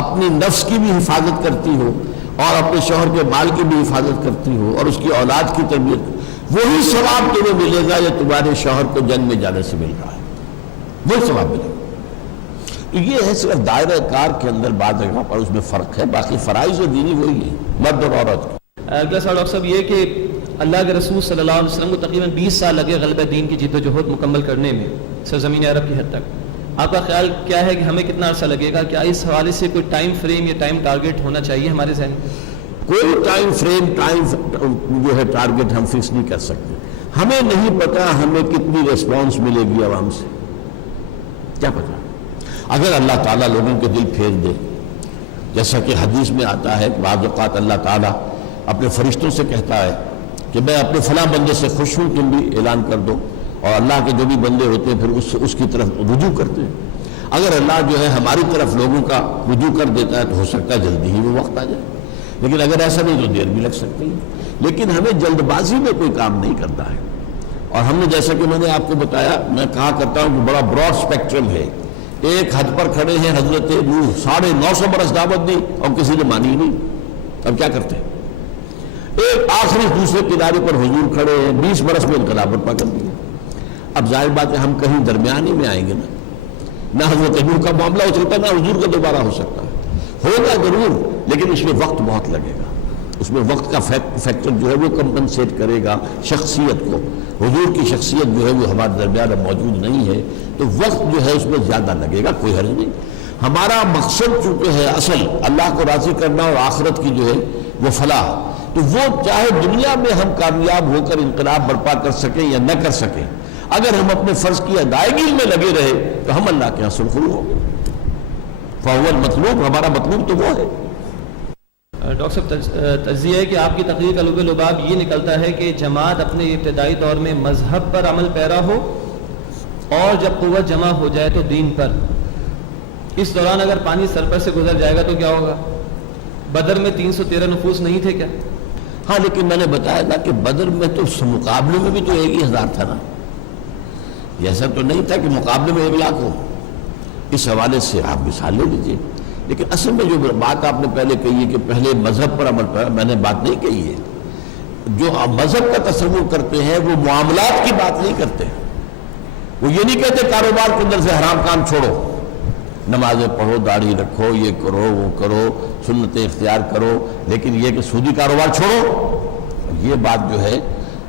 اپنی نفس کی بھی حفاظت کرتی ہو اور اپنے شوہر کے مال کی بھی حفاظت کرتی ہو اور اس کی اولاد کی تربیت، وہی ثواب تمہیں ملے گا یا تمہارے شوہر کو جنگ میں جانے سے مل رہا ہے، وہی ثواب ملے گا۔ تو یہ ہے صرف دائرہ کار کے اندر بعض جگہ پر اس میں فرق ہے، باقی فرائض دینی وہی ہے، مرد اور عورت۔ اگلا سوال ڈاکٹر صاحب یہ کہ اللہ کے رسول صلی اللہ علیہ وسلم کو تقریباً 20 سال لگے غلبہ دین کی جد و جہد مکمل کرنے میں سرزمین عرب کی حد تک، آپ کا خیال کیا ہے کہ ہمیں کتنا عرصہ لگے گا؟ کیا اس حوالے سے کوئی ٹائم فریم یا ٹائم ٹارگیٹ ہونا چاہیے ہمارے ذہن میں؟ کوئی ٹائم فریم جو ہے ٹارگیٹ ہم فکس نہیں کر سکتے، ہمیں نہیں پتا ہمیں کتنی ریسپانس ملے گی عوام سے، کیا پتا۔ اگر اللہ تعالیٰ لوگوں کے دل پھیر دے، جیسا کہ حدیث میں آتا ہے کہ بعض اوقات اللہ تعالیٰ اپنے فرشتوں سے کہتا ہے کہ میں اپنے فلاں بندے سے خوش ہوں، تم بھی اعلان کر دو، اور اللہ کے جو بھی بندے ہوتے ہیں پھر اس کی طرف رجوع کرتے ہیں۔ اگر اللہ جو ہے ہماری طرف لوگوں کا رجوع کر دیتا ہے تو ہو سکتا ہے جلدی ہی وہ وقت آ جائے، لیکن اگر ایسا نہیں تو دیر بھی لگ سکتی ہے۔ لیکن ہمیں جلد بازی میں کوئی کام نہیں کرنا ہے، اور ہم نے جیسا کہ میں نے آپ کو بتایا، میں کہا کرتا ہوں کہ بڑا براڈ اسپیکٹرم ہے، ایک حد پر کھڑے ہیں حضرت نوح، 950 برس دعوت دی اور کسی نے مانی ہی نہیں، اب کیا کرتے ہیں؟ ایک آخری دوسرے کنارے پر حضور کھڑے ہیں، 20 برس میں انقلاب برپا کر دیا۔ اب ظاہر بات ہے ہم کہیں درمیانی میں آئیں گے نہ حضرت نوح کا معاملہ ہو سکتا ہے نہ حضور کا دوبارہ ہو سکتا ہے، ہوگا ضرور لیکن اس میں وقت بہت لگے گا، اس میں وقت کا فیکٹر جو ہے وہ کمپنسیٹ کرے گا شخصیت کو۔ حضور کی شخصیت جو ہے وہ ہمارے درمیان اب موجود نہیں ہے، تو وقت جو ہے اس میں زیادہ لگے گا، کوئی حرج نہیں۔ ہمارا مقصد چونکہ ہے اصل اللہ کو راضی کرنا اور آخرت کی جو ہے وہ فلاح، تو وہ چاہے دنیا میں ہم کامیاب ہو کر انقلاب برپا کر سکیں یا نہ کر سکیں، اگر ہم اپنے فرض کی ادائیگی میں لگے رہے تو ہم اللہ کے یہاں سرخرو ہوں گے۔ فهو المطلوب، ہمارا مطلوب تو وہ ہے۔ ڈاکٹر صاحب تجزیہ ہے کہ آپ کی تقریر کا لب لباب یہ نکلتا ہے کہ جماعت اپنے ابتدائی دور میں مذہب پر عمل پیرا ہو اور جب قوت جمع ہو جائے تو دین پر۔ اس دوران اگر پانی سر پر سے گزر جائے گا تو کیا ہوگا؟ بدر میں 313 نفوس نہیں تھے کیا؟ ہاں لیکن میں نے بتایا تھا کہ بدر میں تو مقابلے میں بھی تو 1,000 تھا نا، ایسا تو نہیں تھا کہ مقابلے میں 1,00,000 ہو۔ اس حوالے سے آپ مثال لے لیجیے، لیکن اصل میں جو بات آپ نے پہلے کہی ہے کہ پہلے مذہب پر عمل پر، میں نے بات نہیں کہی ہے۔ جو مذہب کا تصور کرتے ہیں وہ معاملات کی بات نہیں کرتے، وہ یہ نہیں کہتے کاروبار کے اندر سے حرام کام چھوڑو، نمازیں پڑھو، داڑھی رکھو، یہ کرو وہ کرو، سنتیں اختیار کرو، لیکن یہ کہ سودی کاروبار چھوڑو، یہ بات جو ہے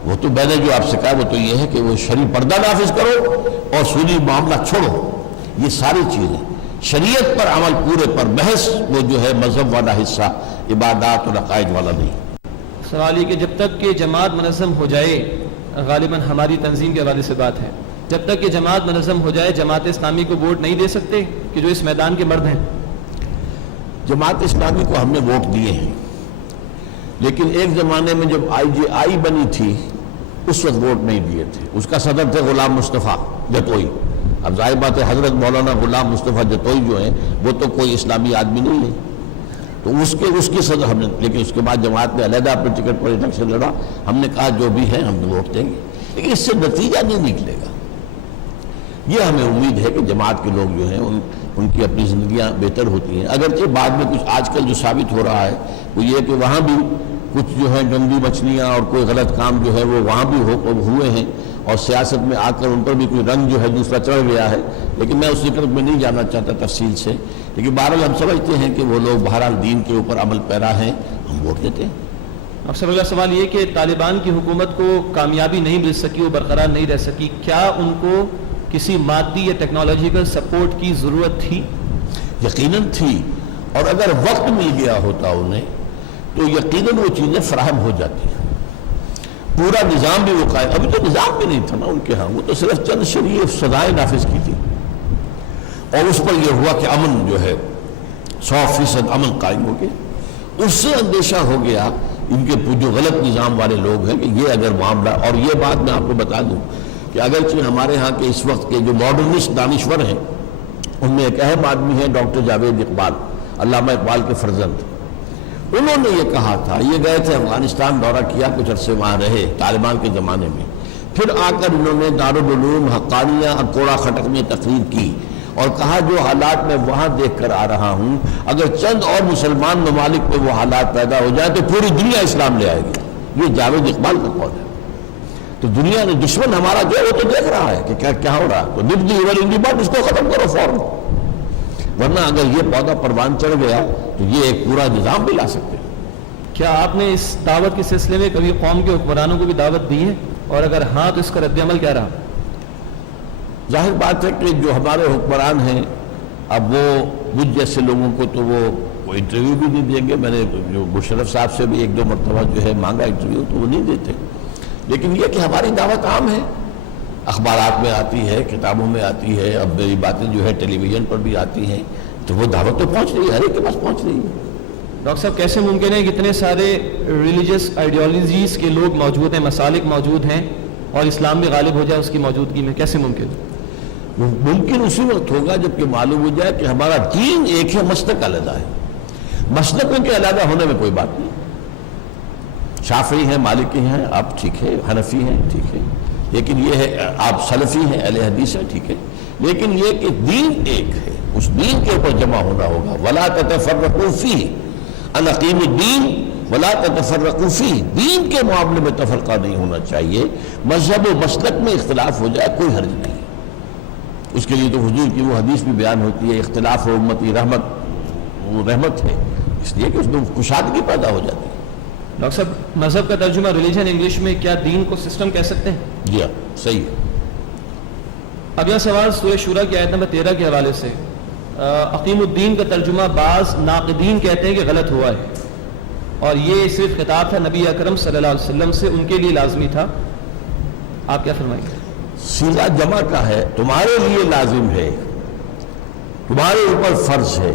وہ تو میں نے جو آپ سے کہا وہ تو یہ ہے کہ وہ شرعی پردہ نافذ کرو اور سودی معاملہ چھوڑو۔ یہ ساری چیزیں شریعت پر عمل پورے پر، بحث وہ جو ہے مذہب والا حصہ، عبادات اور عقائد والا نہیں۔ سوال یہ کہ جب تک کہ جماعت منظم ہو جائے، غالباً ہماری تنظیم کے حوالے سے بات ہے، جب تک کہ جماعت منظم ہو جائے جماعت اسلامی کو ووٹ نہیں دے سکتے کہ جو اس میدان کے مرد ہیں؟ جماعت اسلامی کو ہم نے ووٹ دیے ہیں، لیکن ایک زمانے میں جب IJI بنی تھی اس وقت ووٹ نہیں دیے تھے، اس کا صدر تھے غلام مصطفیٰ جتوئی۔ اب ظاہر بات ہے حضرت مولانا غلام مصطفیٰ جتوئی جو ہیں وہ تو کوئی اسلامی آدمی نہیں ہے، تو اس کی صدر ہم نے، لیکن اس کے بعد جماعت نے علیحدہ اپنے ٹکٹ پر الیکشن لڑا، ہم نے کہا جو بھی ہے ہم ووٹ دیں گے، لیکن اس سے نتیجہ نہیں نکلے گا۔ یہ ہمیں امید ہے کہ جماعت کے لوگ جو ہیں ان کی اپنی زندگیاں بہتر ہوتی ہیں، اگرچہ بعد میں کچھ آج کل جو ثابت ہو رہا ہے وہ یہ کہ وہاں بھی کچھ جو ہے جنگلی مچھلیاں اور کوئی غلط کام جو ہے وہ وہاں بھی ہوئے ہیں، اور سیاست میں آ کر ان پر بھی کوئی رنگ جو ہے دوسرا چڑھ گیا ہے، لیکن میں اس ذکر میں نہیں جانا چاہتا تفصیل سے، لیکن بہرحال ہم سمجھتے ہیں کہ وہ لوگ بہرحال دین کے اوپر عمل پیرا ہیں، ہم ووٹ دیتے ہیں۔ اب سب اگلا سوال یہ کہ طالبان کی حکومت کو کامیابی نہیں مل سکی، وہ برقرار نہیں رہ سکی، کیا ان کو کسی مادی یا ٹیکنالوجیکل سپورٹ کی ضرورت تھی؟ یقیناً تھی، اور اگر وقت مل گیا ہوتا انہیں تو یقیناً وہ چیزیں فراہم ہو جاتی ہیں، پورا نظام بھی وہ قائم، ابھی تو نظام بھی نہیں تھا نا ان کے ہاں، وہ تو صرف چند شرعی سزائیں نافذ کی تھی، اور اس پر یہ ہوا کہ امن جو ہے 100% امن قائم ہو گیا۔ اس سے اندیشہ ہو گیا ان کے جو غلط نظام والے لوگ ہیں کہ یہ اگر معاملہ، اور یہ بات میں آپ کو بتا دوں کہ اگرچہ ہمارے ہاں کے اس وقت کے جو ماڈرنسٹ دانشور ہیں ان میں ایک اہم آدمی ہے ڈاکٹر جاوید اقبال، علامہ اقبال کے فرزند، انہوں نے یہ کہا تھا، یہ گئے تھے افغانستان دورہ کیا، کچھ عرصے وہاں رہے طالبان کے زمانے میں، پھر آ کر انہوں نے دارالعلوم حقانیہ اور کوڑا خٹک میں تقریر کی اور کہا جو حالات میں وہاں دیکھ کر آ رہا ہوں، اگر چند اور مسلمان ممالک میں وہ حالات پیدا ہو جائیں تو پوری دنیا اسلام لے آئے گی۔ یہ جاوید اقبال کا قول ہے۔ تو دنیا نے دشمن ہمارا جو ہے وہ تو دیکھ رہا ہے کہ کیا ہو رہا ہے، تو نبدی اول بات اس کو ختم کرو فوراً، ورنہ اگر یہ پودا پروان چڑھ گیا تو یہ ایک پورا نظام بھی لا سکتے ہیں۔ کیا آپ نے اس دعوت کے سلسلے میں کبھی قوم کے حکمرانوں کو بھی دعوت دی ہے، اور اگر ہاں تو اس کا رد عمل کیا رہا؟ ظاہر بات ہے کہ جو ہمارے حکمران ہیں اب وہ مجھ جیسے لوگوں کو تو وہ انٹرویو بھی نہیں دیں گے۔ میں نے جو مشرف صاحب سے بھی ایک دو مرتبہ جو ہے مانگا انٹرویو تو وہ نہیں دیتے، لیکن یہ کہ ہماری دعوت عام ہے، اخبارات میں آتی ہے، کتابوں میں آتی ہے، اب میری باتیں جو ہے ٹیلی ویژن پر بھی آتی ہیں، تو وہ دعوت تو پہنچ رہی ہے، ہر ایک کے پاس پہنچ رہی ہے۔ ڈاکٹر صاحب کیسے ممکن ہے کہ اتنے سارے ریلیجس آئیڈیالوجیز کے لوگ موجود ہیں، مسالک موجود ہیں، اور اسلام بھی غالب ہو جائے اس کی موجودگی میں؟ کیسے ممکن ہے؟ ممکن اسی وقت ہوگا جب کہ معلوم ہو جائے کہ ہمارا دین ایک ہے، مسلک علیحدہ ہے۔ مسلکوں کے علیحدہ ہونے میں کوئی بات نہیں، شافعی ہیں، مالکی ہیں، آپ ٹھیک ہے، حنفی ہیں ٹھیک ہے، لیکن یہ ہے آپ سلفی ہیں، اہل حدیث ہیں ٹھیک ہے، لیکن یہ کہ دین ایک ہے، اس دین کے اوپر جمع ہونا ہوگا۔ وَلَا تَتَفَرَّقُوا فِيهِ أَنْ أَقِيمُوا الدِّينَ وَلَا تَتَفَرَّقُوا فِيهِ، دین کے معاملے میں تفرقہ نہیں ہونا چاہیے، مذہب و مسلک میں اختلاف ہو جائے کوئی حرج نہیں، اس کے لیے تو حضور کی وہ حدیث بھی بیان ہوتی ہے، اختلاف و امتی رحمت ہے، اس لیے کہ اس میں کشادگی پیدا ہو جاتی ہے۔ ڈاکٹر صاحب مذہب کا ترجمہ ریلیجن انگلش میں، کیا دین کو سسٹم کہہ سکتے ہیں؟ جی ہاں صحیح ہے۔ اگلا سوال سورہ شورى کی آیت نمبر 13 کے حوالے سے، اقیم الدین کا ترجمہ بعض ناقدین کہتے ہیں کہ غلط ہوا ہے، اور یہ صرف خطاب تھا نبی اکرم صلی اللہ علیہ وسلم سے، ان کے لیے لازمی تھا، آپ کیا فرمائیں گے؟ سیدھا جمع کا ہے، تمہارے لیے لازم ہے، تمہارے اوپر فرض ہے۔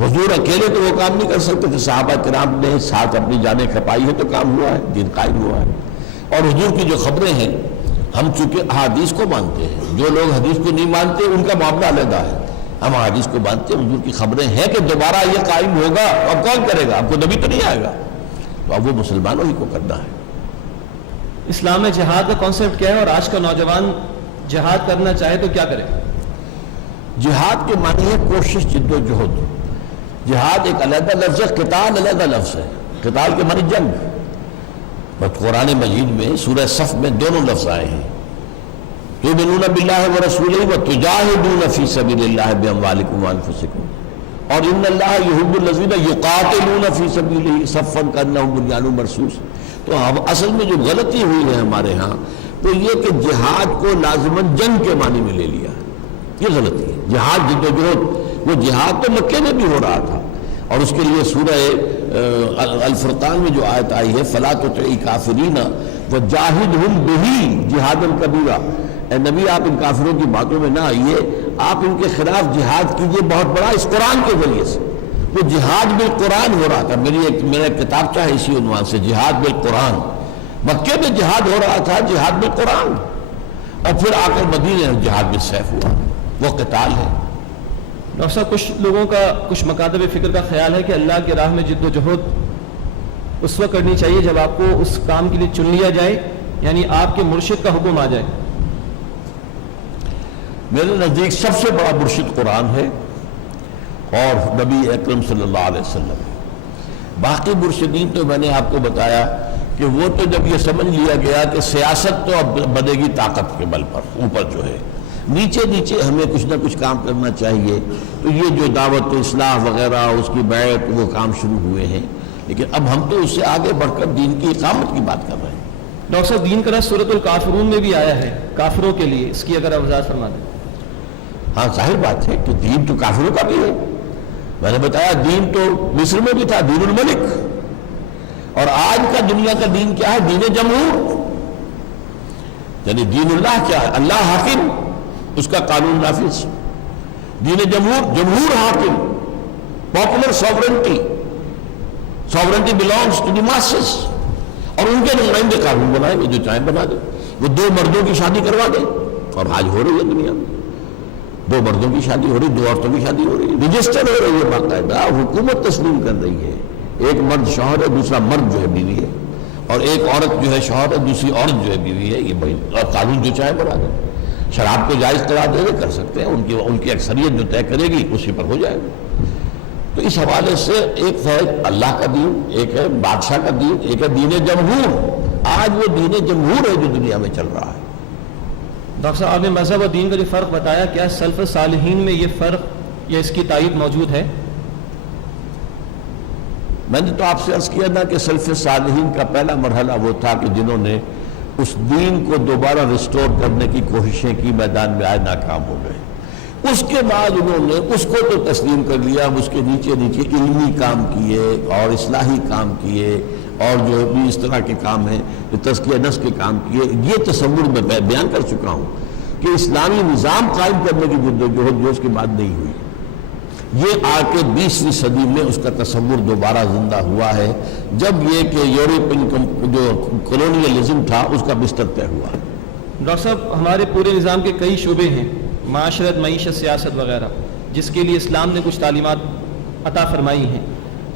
حضور اکیلے تو وہ کام نہیں کر سکتے تھے، صحابہ کرام نے ساتھ اپنی جانیں کھپائی ہے تو کام ہوا ہے، دین قائم ہوا ہے۔ اور حضور کی جو خبریں ہیں، ہم چونکہ حدیث کو مانتے ہیں، جو لوگ حدیث کو نہیں مانتے ان کا معاملہ علیحدہ ہے، ہم حدیث کو مانتے ہیں، حضور کی خبریں ہیں کہ دوبارہ یہ قائم ہوگا، اب کون کرے گا؟ اب کو نبی تو نہیں آئے گا، تو اب وہ مسلمانوں ہی کو کرنا ہے۔ اسلام میں جہاد کا کانسیپٹ کیا ہے، اور آج کا نوجوان جہاد کرنا چاہے تو کیا کرے؟ جہاد کے معنی ہے کوشش، جد و جہد۔ جہاد ایک علیحدہ لفظ ہے، قتال علیحدہ لفظ ہے، قتال کے معنی جنگ۔ بس قرآن مجید میں سورہ صف میں دونوں لفظ آئے ہیں، تؤمنون باللہ ورسولہ وتجاہدون فی سبیل اللہ باموالکم وانفسکم، اور ان اللہ یحب الذین یقاتلون فی سبیلہ صفا کانہم بنیان مرصوص۔ تو اصل میں جو غلطی ہوئی ہے ہمارے ہاں وہ یہ کہ جہاد کو لازماً جنگ کے معنی میں لے لیا، یہ غلطی ہے۔ جہاد جد و جہد، وہ جہاد تو مکے میں بھی ہو رہا تھا، اور اس کے لیے سورہ الفرقان میں جو آیت آئی ہے فَلَا تُطِعِ الْكَافِرِينَ وَجَاهِدْهُمْ بِهِ جہادًا کبیرا، اے نبی آپ ان کافروں کی باتوں میں نہ آئیے، آپ ان کے خلاف جہاد کیجئے بہت بڑا، اس قرآن کے ذریعے سے۔ وہ جہاد بالقرآن ہو رہا تھا، میرا کتاب چاہے اسی عنوان سے، جہاد بالقرآن۔ مکے میں جہاد ہو رہا تھا، جہاد بالقرآن، اور پھر آ کر مدینے میں جہاد بالسیف ہوا، وہ قتال ہے۔ ڈاکٹر صاحب کچھ لوگوں کا، کچھ مکاتب فکر کا خیال ہے کہ اللہ کی راہ میں جد و جہد اس وقت کرنی چاہیے جب آپ کو اس کام کے لیے چن لیا جائے، یعنی آپ کے مرشد کا حکم آ جائے۔ میرے نزدیک سب سے بڑا مرشد قرآن ہے اور نبی اکرم صلی اللہ علیہ وسلم۔ باقی مرشدین تو میں نے آپ کو بتایا کہ وہ تو جب یہ سمجھ لیا گیا کہ سیاست تو اب بنے گی طاقت کے بل پر، اوپر جو ہے نیچے نیچے ہمیں کچھ نہ کچھ کام کرنا چاہیے، تو یہ جو دعوت اصلاح وغیرہ اس کی بیعت وہ کام شروع ہوئے ہیں، لیکن اب ہم تو اس سے آگے بڑھ کر دین کی اقامت کی بات کر رہے ہیں۔ ڈاکٹر صاحب دین کا لفظ سورۃ الکافرون میں بھی آیا ہے کافروں کے لیے، اس کی اگر آپ وضاحت فرما دیں۔ ہاں ظاہر بات ہے کہ دین تو کافروں کا بھی ہے، میں نے بتایا دین تو مصر میں بھی تھا، دین الملک، اور آج کا دنیا کا دین کیا ہے؟ دین جمہور، یعنی دین اللہ کیا ہے؟ اللہ حاکم، اس کا قانون نافذ۔ دین جمہور، جمہور حاکم، popular sovereignty, sovereignty belongs to the masses, اور ان کے نمائندے قانون بنائیں گے، جو چاہیں بنا دیں۔ وہ دو مردوں کی شادی کروا دیں، اور آج ہو رہی ہے دنیا میں، دو مردوں کی شادی ہو رہی، دو عورتوں کی شادی ہو رہی، رجسٹر ہو رہی ہے، باقاعدہ حکومت تسلیم کر رہی ہے، ایک مرد شوہر ہے، دوسرا مرد جو ہے بیوی ہے، اور ایک عورت جو ہے شوہر ہے، دوسری عورت جو ہے بیوی ہے. یہ بھائی قانون جو چاہے بنا دیں. شراب کو جائز قرار دے کر سکتے ہیں، ان کی اکثریت جو طے کرے گی اسی پر ہو جائے گا. تو اس حوالے سے ایک ہے اللہ کا دین، ایک ہے بادشاہ کا دین، ایک ہے دین جمہور. آج وہ دین جمہور ہے جو دنیا میں چل رہا ہے. ڈاکٹر صاحب، آپ نے مذہب اور دین کا جو فرق بتایا، کیا سلف صالحین میں یہ فرق یا اس کی تائید موجود ہے؟ میں نے تو آپ سے عرض کیا تھا کہ سلف صالحین کا پہلا مرحلہ وہ تھا کہ جنہوں نے اس دین کو دوبارہ ریسٹور کرنے کی کوششیں کی، میدان میں آئے ناکام ہو گئے. اس کے بعد انہوں نے اس کو تو تسلیم کر لیا، اس کے نیچے نیچے علمی کام کیے اور اصلاحی کام کیے اور جو بھی اس طرح کے کام ہیں، جو تزکیہ نفس کے کام کیے. یہ تصور میں بیان کر چکا ہوں کہ اسلامی نظام قائم کرنے کی جدوجہد جو اس کے بعد نہیں ہوئی. یہ آ کے 20ویں صدی میں اس کا تصور دوبارہ زندہ ہوا ہے، جب یہ کہ یورپین جو کولونیلزم تھا اس کا بستر طے ہوا. ڈاکٹر صاحب، ہمارے پورے نظام کے کئی شعبے ہیں، معاشرت، معیشت، سیاست وغیرہ، جس کے لیے اسلام نے کچھ تعلیمات عطا فرمائی ہیں.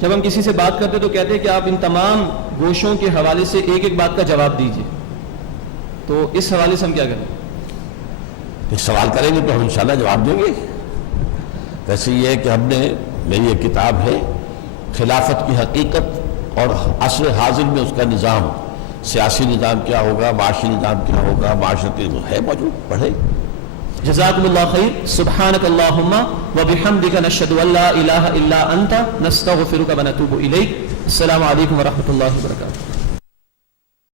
جب ہم کسی سے بات کرتے تو کہتے ہیں کہ آپ ان تمام گوشوں کے حوالے سے ایک ایک بات کا جواب دیجیے. تو اس حوالے سے ہم کیا کریں؟ کہ سوال کریں گے تو ہم انشاءاللہ جواب دیں گے. ویسے یہ ہے کہ ہم نے، میری یہ کتاب ہے خلافت کی حقیقت اور عصر حاضر میں اس کا نظام، سیاسی نظام کیا ہوگا، معاشی نظام کیا ہوگا، معاشرتی ہے موجود، پڑھیں. جزاکم اللہ خیر. سبحانک اللہم وبحمدک نشہد ان لا الہ الا انت نستغفرک ونتوب الیک. السلام علیکم ورحمۃ اللہ وبرکاتہ.